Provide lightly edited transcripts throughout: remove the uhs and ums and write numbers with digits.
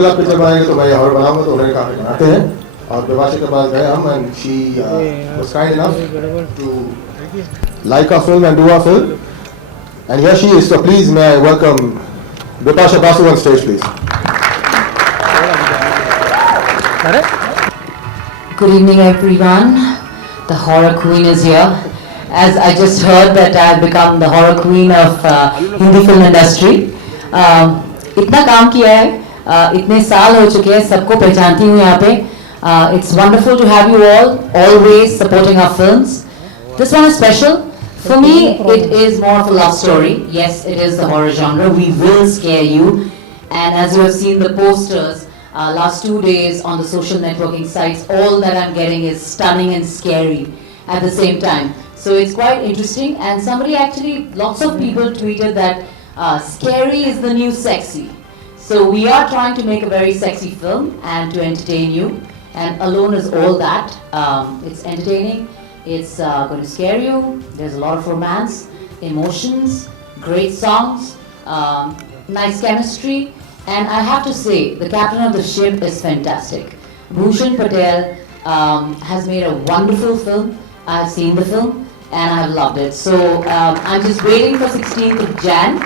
अगला पिक्चर बनाएंगे तो मैं और बनाऊंगा तो उन्होंने कहा बनाते हैं और बिपाशा के पास गए हम and she was kind enough to like our film and do our film and here she is, so please may I welcome Bipasha Basu on stage please. Good evening everyone. The horror queen is here. As I just heard that I have become the horror queen of Hindi film industry. इतना काम किया है, इतने साल हो चुके हैं, सबको पहचानती हूँ यहाँ पे. It's wonderful to have you all always supporting our films. This one is special. For me, it is more of a love story. Yes, it is the horror genre. We will scare you. And as you have seen the posters, last 2 days on the social networking sites, all that I'm getting is stunning and scary at the same time. So it's quite interesting. And somebody actually, lots of people tweeted that scary is the new sexy. So we are trying to make a very sexy film and to entertain you. And Alone is all that. It's entertaining. It's going to scare you. There's a lot of romance, emotions, great songs, nice chemistry. And I have to say, the captain of the ship is fantastic. Bhushan Patel has made a wonderful film. I've seen the film and I've loved it. So I'm just waiting for 16th of Jan.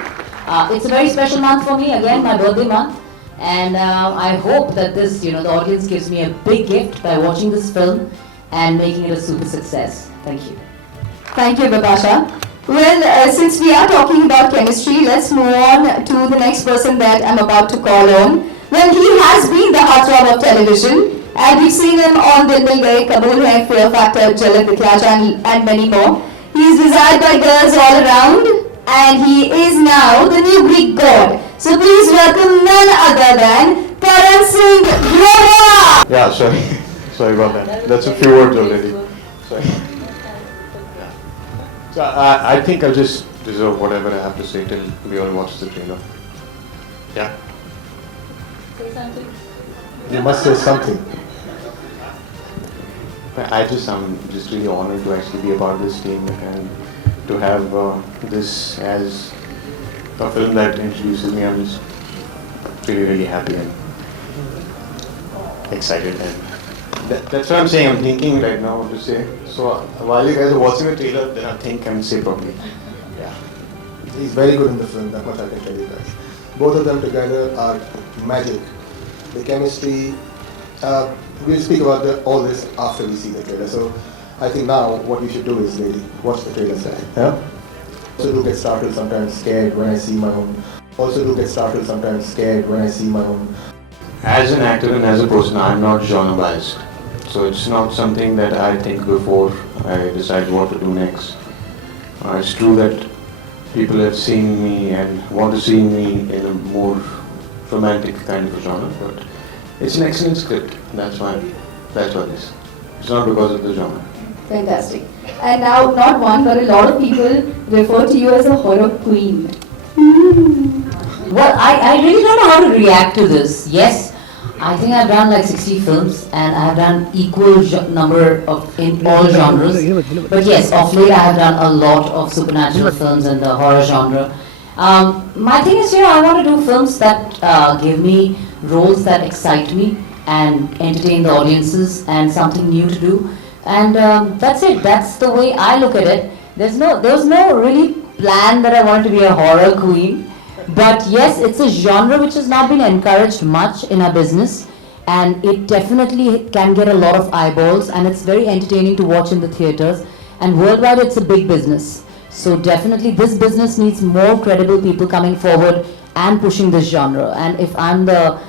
It's a very special month for me, again my birthday month. And I hope that this, the audience gives me a big gift by watching this film and making it a super success. Thank you. Thank you, Bipasha. Well, since we are talking about chemistry, let's move on to the next person that I'm about to call on. Well, he has been the heartthrob of television, and we've seen him on Dil Mil Gaye, Kabool Hai, Fear Factor, Jhalat Dikhla Ja, and many more. He's desired by girls all around, and he is now the new Greek god. So please welcome none other than Karan Singh. Yeah, sorry about that. That's a few words already. Sorry. So I think I'll just reserve whatever I have to say till we all watch the trailer. Yeah. Say something. You must say something. I'm just really honored to actually be a part of this team and to have this as a film that introduces me. I'm just really happy and excited, and that's what I'm saying. I'm thinking right now what to say. So while you guys are watching the trailer, then I'll think and say properly. Yeah. He's very good in the film, that much I can tell you guys. Both of them together are magic. The chemistry, we'll speak about all this after we see the trailer. So I think now what we should do is really watch the trailer side. Yeah? Also do get startled, sometimes scared when I see my own. As an actor and as a person, I'm not genre biased. So it's not something that I think before I decide what to do next. It's true that people have seen me and want to see me in a more romantic kind of a genre, but it's an excellent script. That's what it is. It's not because of the genre. Fantastic. And now, not one, but a lot of people refer to you as a horror queen. Well, I really don't know how to react to this. Yes, I think I've done like 60 films and I have done equal number in all genres. But yes, of late I have done a lot of supernatural films in the horror genre. My thing is, I want to do films that give me roles that excite me and entertain the audiences and something new to do. And that's it. That's the way I look at it. There was no really plan that I wanted to be a horror queen. But yes, it's a genre which has not been encouraged much in our business, and it definitely can get a lot of eyeballs, and it's very entertaining to watch in the theaters, and worldwide it's a big business. So definitely this business needs more credible people coming forward and pushing this genre. And if I'm the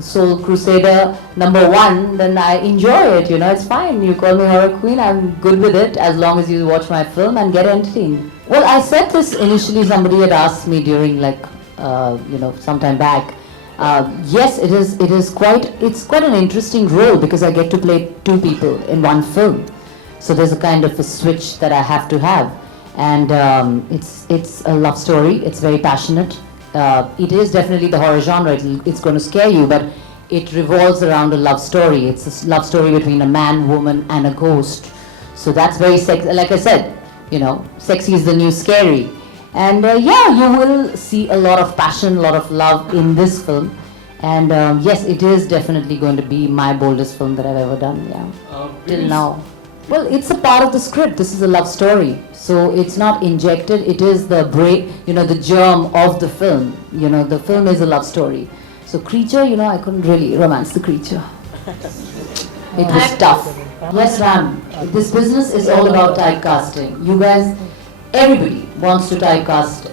soul crusader #1, then I enjoy it, it's fine. You call me horror queen, I'm good with it as long as you watch my film and get entertained. Well, I said this initially, somebody had asked me during some time back. Yes, it's quite an interesting role because I get to play two people in one film. So there's a kind of a switch that I have to have. And it's a love story, it's very passionate. It is definitely the horror genre, it's going to scare you, but it revolves around a love story. It's a love story between a man, woman and a ghost. So that's very sexy. Like I said, sexy is the new scary. And you will see a lot of passion, a lot of love in this film. And yes, it is definitely going to be my boldest film that I've ever done, yeah, till now. Well, it's a part of the script. This is a love story. So it's not injected, it is the the germ of the film. The film is a love story. So creature, I couldn't really romance the creature. It was tough. Yes, Ram, this business is all about typecasting. You guys, everybody wants to typecast.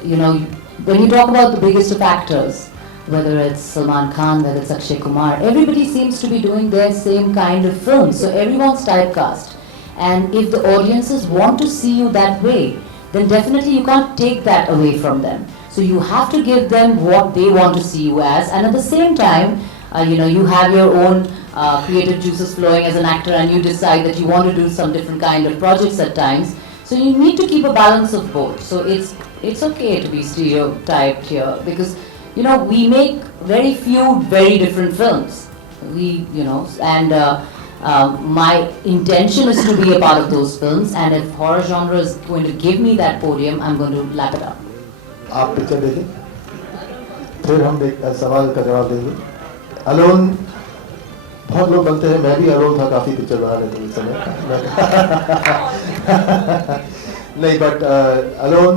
When you talk about the biggest of actors, whether it's Salman Khan, whether it's Akshay Kumar, everybody seems to be doing their same kind of film. So everyone's typecast. And if the audiences want to see you that way, then definitely you can't take that away from them. So you have to give them what they want to see you as, and at the same time, you have your own creative juices flowing as an actor, and you decide that you want to do some different kind of projects at times. So you need to keep a balance of both. So it's okay to be stereotyped here, because we make very few very different films. My intention is to be a part of those films, and if horror genre is going to give me that podium, I'm going to lap it up. आप picture देखें, फिर हम सवाल का जवाब देंगे. Alone, बहुत लोग बनते हैं, मैं भी अलोन था काफ़ी पिक्चर बनाने के इस समय. नहीं, बट अलोन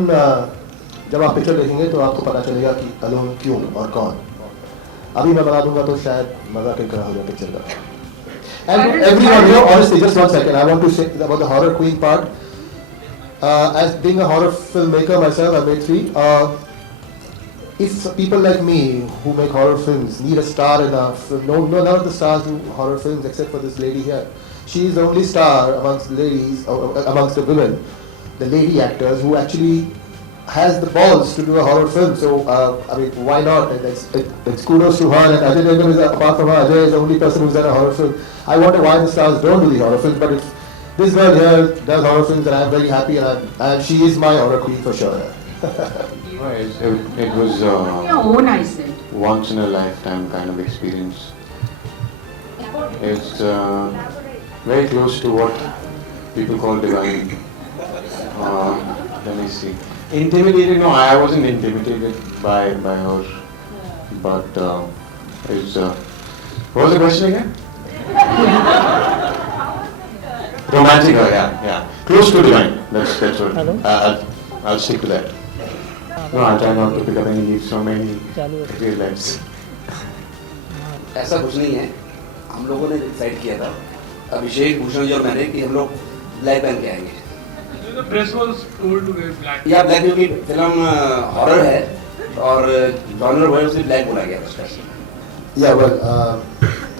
जब आप पिक्चर देखेंगे तो आपको पता चलेगा कि अलोन क्यों और कौन. अभी मैं बना दूंगा तो शायद मजा किरकिरा हो जाए पिक्चर का. And everyone, honestly, just 1 second, I want to say about the horror queen part. As being a horror filmmaker myself, I made 3. If people like me who make horror films need a star in a film, none of the stars do horror films except for this lady here. She is the only star amongst the ladies, amongst the women, the lady actors who actually has the balls to do a horror film. So, why not? It's kudos to her. And Ajay Devgan is, apart from her, Ajay is the only person who's done a horror film. I wonder why the stars don't do the horror films, but if this girl here does horror films, then I'm very happy, and she is my horror queen for sure. It was once in a lifetime kind of experience. It's very close to what people call divine. Let me see. Intimidated? No, I wasn't intimidated by her. But it's what was the question again? Romantic, yeah. Close to divine. That's what. I'll stick to that. No, I'll try not to pick up any leaves from any real lives. ऐसा कुछ नहीं है. हम लोगों ने decide किया था, अभिषेक, भूषण जी और मैंने, कि हम लोग ब्लैक पहन के आएंगे. The press was told to wear black. या ब्लैक, क्योंकि फिल्म हॉरर है और जॉनर वो है, उसलिए ब्लैक बोला गया था. Yeah, well,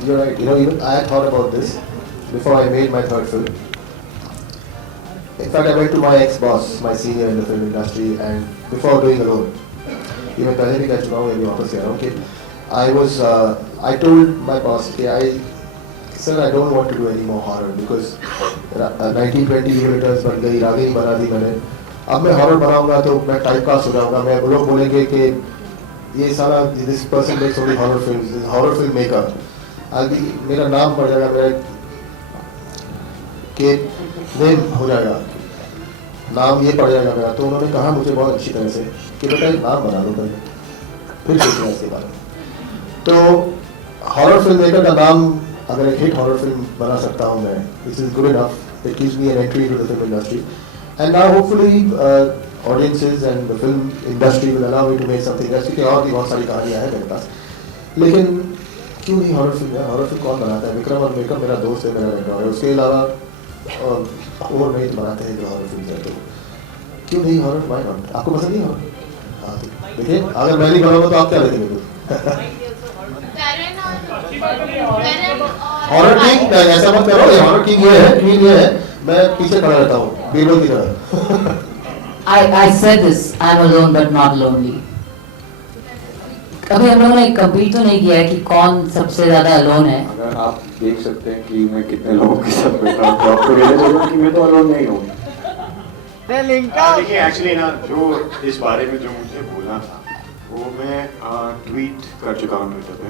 you're right. Even I had thought about this before I made my third film. In fact, I went to my ex-boss, my senior in the film industry, and before doing Alone, even पहले भी कह चुका हूँ, अभी वापस कह रहा हूँ कि I told my boss, okay, sir, I don't want to do any more horror because 1920 millimeters बन गई, रागिनी बना दी मैंने. अब मैं horror बनाऊंगा तो मैं typecast हो जाऊंगा. मैं लोग बोलेंगे कि ये साला this person makes only horror films, this horror filmmaker. मेरा नाम पड़ जाएगा, मेरा के नेम हो जाएगा, नाम ये पड़ जाएगा मेरा. तो उन्होंने कहा मुझे बहुत अच्छी तरह से कि बेटा एक नाम बना लो पहले, फिर सोचना इसके बारे में. तो हॉरर फिल्म मेकर का नाम अगर एक हिट हॉरर फिल्म बना सकता हूँ मैं, this is good enough. It gives me an entry into the film industry, and now hopefully audiences and the film industry will allow me to make something else. क्योंकि और भी बहुत सारी कहानियाँ हैं मेरे पास, लेकिन क्यों नहीं हॉरर फिल्म है. हॉरर फिल्म कौन बनाता है? विक्रम और मेकअप मेरा दोस्त है, मेरा बैकग्राउंड है. उसके अलावा और नहीं बनाते हैं जो हॉरर फिल्म है, तो क्यों नहीं हॉरर? Why not? आपको पसंद नहीं हॉरर? हाँ, देखिए, अगर मैं नहीं बनाऊंगा तो आप क्या देखेंगे? हॉरर किंग, ऐसा मत करो. ये हॉरर किंग ये है, क्वीन ये है, मैं पीछे खड़ा रहता हूँ बेलों की तरह. I said this, I'm alone but not lonely. अभी हम लोगों ने कंप्लीट तो नहीं किया है कि कौन सबसे ज्यादा अलोन है. अगर आप देख सकते हैं कि मैं कितने लोगों के साथ बैठा हूँ, तो आपको रियलाइज होगा कि मैं तो अलोन नहीं हूँ. देखिए, एक्चुअली ना, जो इस बारे में जो मुझे बोलना था वो मैं ट्वीट कर चुका हूँ ट्विटर पे.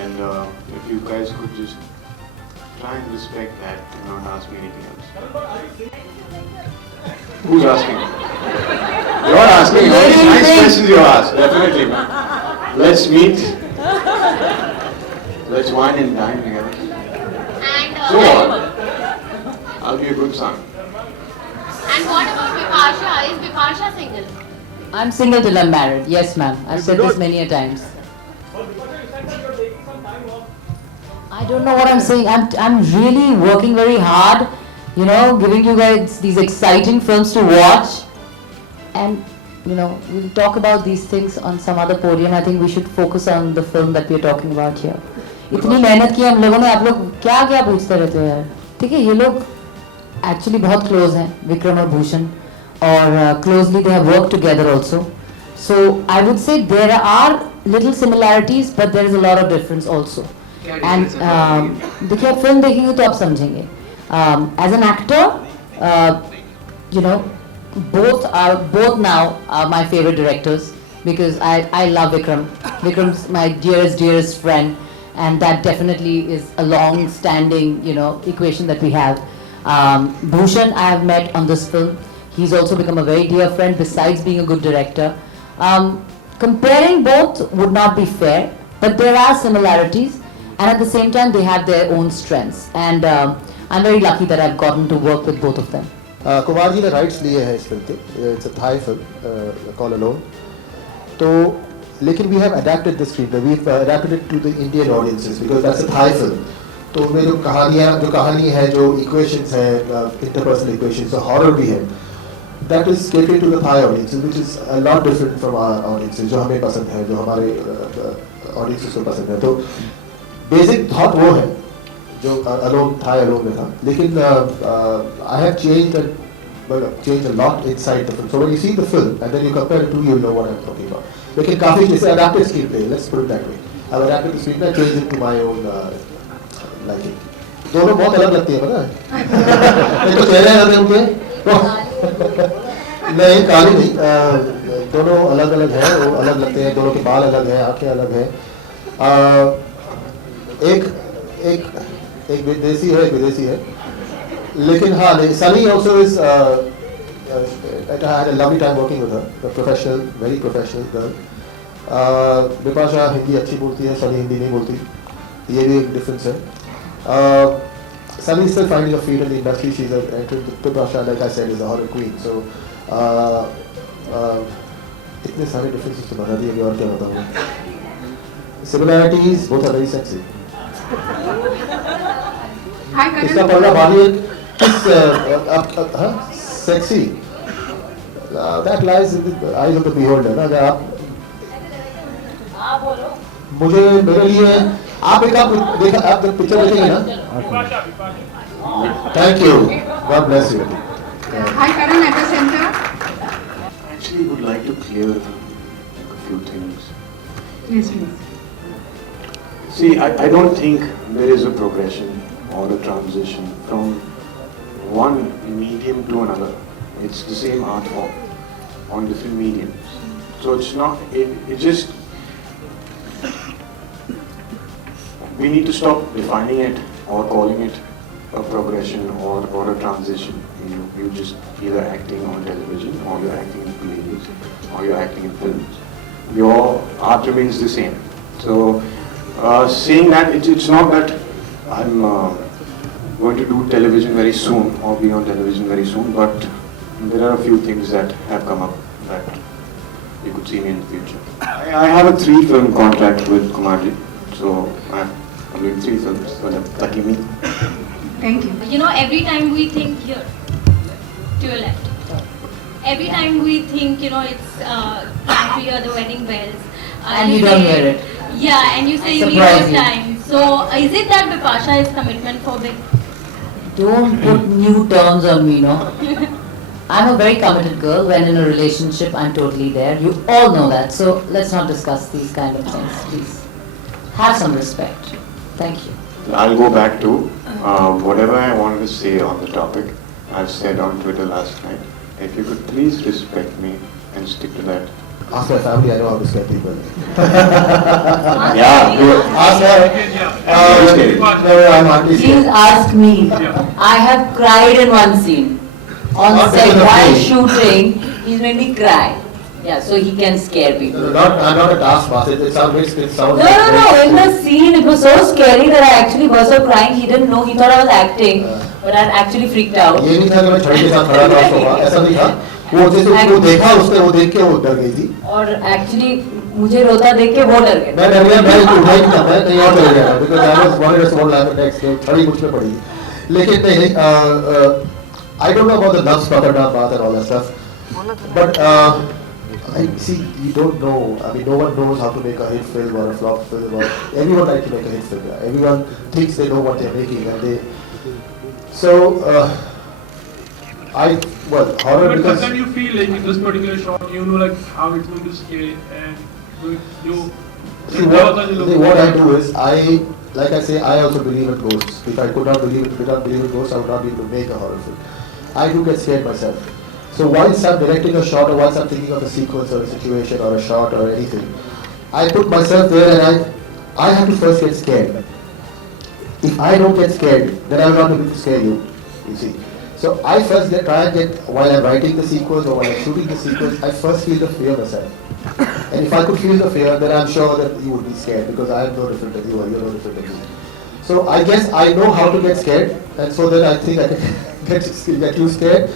And if you guys could just try and respect that and not ask me anything else. Who's asking? You're asking. All these nice questions you ask. Definitely, man. Let's meet. Let's wine and dine together. And So what? I'll be a good son. and what about Bipasha? Is Bipasha single? I'm single till I'm married. Yes, ma'am. I've said this many a times. I don't know what I'm saying. I'm really working very hard, you know, giving you guys these exciting films to watch. And, you know, we'll talk about these things on some other podium. I think we should focus on the film that we're talking about here. इतनी मेहनत की हम लोगों ने, आप लोग क्या क्या पूछते रहते हो यार. ठीक है, ये लोग एक्चुअली बहुत क्लोज हैं, विक्रम और भूषण, और closely they have work together also. So I would say there are little similarities but there is a lot of difference also. And देखिए, आप फिल्म देखेंगे तो आप समझेंगे. As an actor, you know, both now are my favorite directors because I love Vikram. Vikram's my dearest friend, and that definitely is a long-standing, you know, equation that we have. Bhushan I have met on this film. He's also become a very dear friend besides being a good director. Comparing both would not be fair, but there are similarities, and at the same time they have their own strengths, and I'm very lucky that I've gotten to work with both of them. Kumar ji ने rights लिए हैं इस film के. It's a Thai film call alone. तो लेकिन we have adapted the screenplay, we have adapted it to the Indian audiences because that's a Thai film. तो उनमें जो कहानी है, जो इक्वेशंस है, इंटरपर्सनल इक्वेशंस, जो हॉरर भी है, that is catering to the Thai audiences which is a lot different from our audiences, जो हमें पसंद है, जो हमारे ऑडियंसेस को पसंद है. तो बेसिक थॉट वो है जो अलोन में था. लेकिन I have changed a lot inside the film. So when you see the film and then you compare the two, you'll know what I'm talking about. लेकिन काफी जैसे adapted screenplay, let's put it that way. I've adapted the screenplay, changed it to my own liking. दोनों बहुत अलग लगती है, पता है? एक तो चेहरे अलग हैं उनके, नहीं काली नहीं, दोनों अलग हैं, वो अलग लगते हैं, दोनों के बाल अलग हैं, आंखें अलग हैं. एक विदेशी है, एक विदेशी है. लेकिन हाँ, Sunny also is I had a lovely time working with her, a professional, very professional girl. Bipasha Hindi अच्छी बोलती है, सनी हिंदी नहीं बोलती, ये भी एक डिफरेंस है. Sunny is still finding her feet in the industry. She's a Bipasha, like I said, is a horror queen. So इतने सारे डिफरेंसेस तो बता दिए, और क्या बताऊँ. Similarities, both are very sexy. Hi, Karan. इसका पहला बाली किस sexy, that lies in the eyes of the beholder. ना अगर आप मुझे मेरे लिए आप देखा, आप जब पिक्चर देखेंगे ना. Thank you. God bless you. Hi, Karan at the center. I actually would like to clear a few things. Yes, please. See, I don't think there is a progression or a transition from one medium to another. It's the same art form on different mediums. So it's not, it just, we need to stop defining it or calling it a progression or a transition. You just either acting on television or you're acting in plays or you're acting in films. Your art remains the same. So saying that, it's not that I'm going to do television very soon or be on television very soon, but there are a few things that have come up that you could see me in the future. I have a 3-film contract with Kumarji, so I'm doing 3 films, so lucky me. Thank you. You know, every time we think here, to your left, every time we think, you know, it's time to hear the wedding bells. And you don't hear it. Yeah, and you say you need more time. So, is it that Bipasha is commitment phobic? Don't put new terms on me, no. I'm a very committed girl. When in a relationship, I'm totally there. You all know that. So let's not discuss these kind of things, please. Have some respect. Thank you. I'll go back to whatever I wanted to say on the topic. I've said on Twitter last night. If you could please respect me and stick to that. Ask my family, I know how to scare people. Yeah, do it. Ask her. No, I'm hardly Please scared. ask me. I have cried in one scene. On Not set because of while me. shooting, he's made me cry. Yeah, so he can scare people. No, I'm not a taskmaster. It sounds. No. In the scene, it was so scary that I actually burst out crying. He didn't know. He thought I was acting, but I actually freaked out. ये नहीं था कि मैं छड़ी के साथ खड़ा था उसको ऐसा नहीं था वो जैसे वो देखा उसने वो देख के वो डर गई थी और एक्चुअली मुझे रोता देख के वो डर गया मैं डर गया मैं उठा ही नहीं था मैं कहीं और चले गया because I was wanted to what happened next छड़ी मुझ पे पड़ी लेकिन नहीं I don't know about the nuts crocodile bath and all that stuff but I see you don't know I mean no one knows how to make a hit film or a flop film or everyone likes to make a hit film everyone thinks they know what they're making and they so horror But because sometimes you feel like in this particular shot, you know like how it's going to scare and you. see what I do is like I say I also believe in ghosts. If I could not believe in ghosts, I would not be able to make a horror film. I do get scared myself. So once I'm directing a shot or once I'm thinking of a sequence or a situation or a shot or anything, I put myself there and I have to first get scared. If I don't get scared, then I will not be able to scare you. You see. So I first try and get, while I'm writing the sequence or while I'm shooting the sequence, I first feel the fear myself. And if I could feel the fear, then I'm sure that you would be scared because I am no different than you or you're no different than me. So I guess I know how to get scared, and so then I think I can get you scared.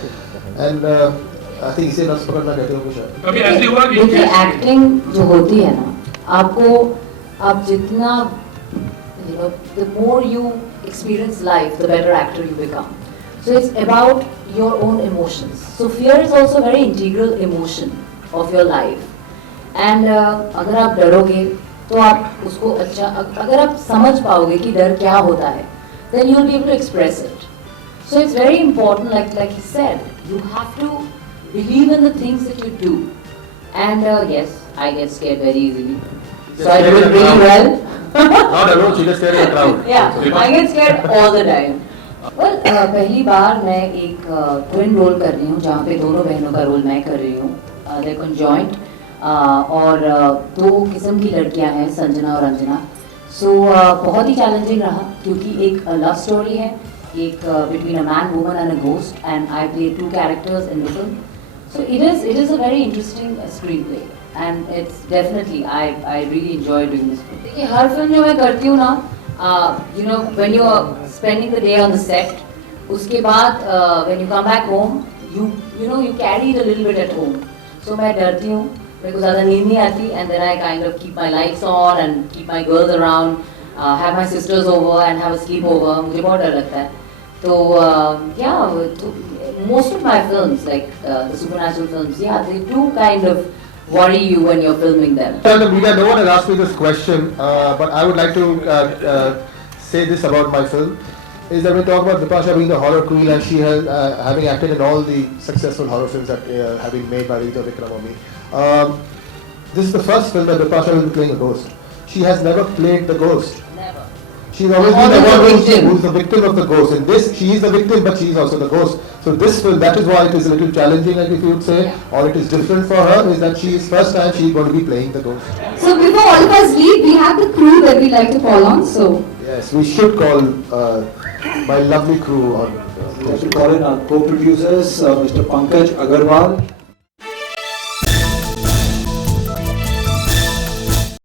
And I think इसे नफ्स पकड़ना कहते हो कुछ कभी ऐसे हुआ कि देखिए एक्टिंग जो होती है ना आपको आप जितना the more you experience life the better actor you become so it's about your own emotions so fear is also a very integral emotion of your life and अगर आप डरोगे तो आप उसको अच्छा अगर आप समझ पाओगे कि डर क्या होता है then you'll be able to express it so it's very important like he said you have to believe in the things that you do and yes I get scared very easily so I do it really well not alone she gets scared in the crowd yeah I get scared all the time well पहली बार मैं एक twin role कर रही हूँ जहाँ पे दोनों बहनों का रोल मैं कर रही हूँ they're conjoined और दो किस्म की लड़कियां हैं संजना और अंजना सो बहुत ही चैलेंजिंग रहा क्योंकि एक लव स्टोरी है एक between a man woman and a ghost and I play two characters in the film so it is a very interesting screen play and it's definitely I really enjoy doing this film देखिए हर film जो मैं करती हूँ ना you know when you are spending the day on the set उसके बाद when you come back home you know you carry a little bit at home so मैं डरती हूँ मेरे को ज़्यादा नींद नहीं आती and then I kind of keep my lights on and keep my girls around, have my sisters over and have a sleepover. मुझे बहुत डर लगता है तो yeah most of my films like the supernatural films yeah they do kind of worry you when you're filming them. Tell the media no one has asked me this question but I would like to say this about my film is that we talk about Bipasha being the horror queen and she has having acted in all the successful horror films that have been made by Rita Vikram or me. This is the first film that Bipasha will be playing a ghost. She has never played the ghost. Never. She's always been the one who's the victim of the ghost. In this, she is the victim, but she is also the ghost. So this film, that is why it is a little challenging, like if you would say, or it is different for her, is that she is first time she is going to be playing the ghost. So before all of us leave, we have the crew that we like to call on. So yes, we should call my lovely crew on. We have to call in our co-producers, Mr. Pankaj Agarwal.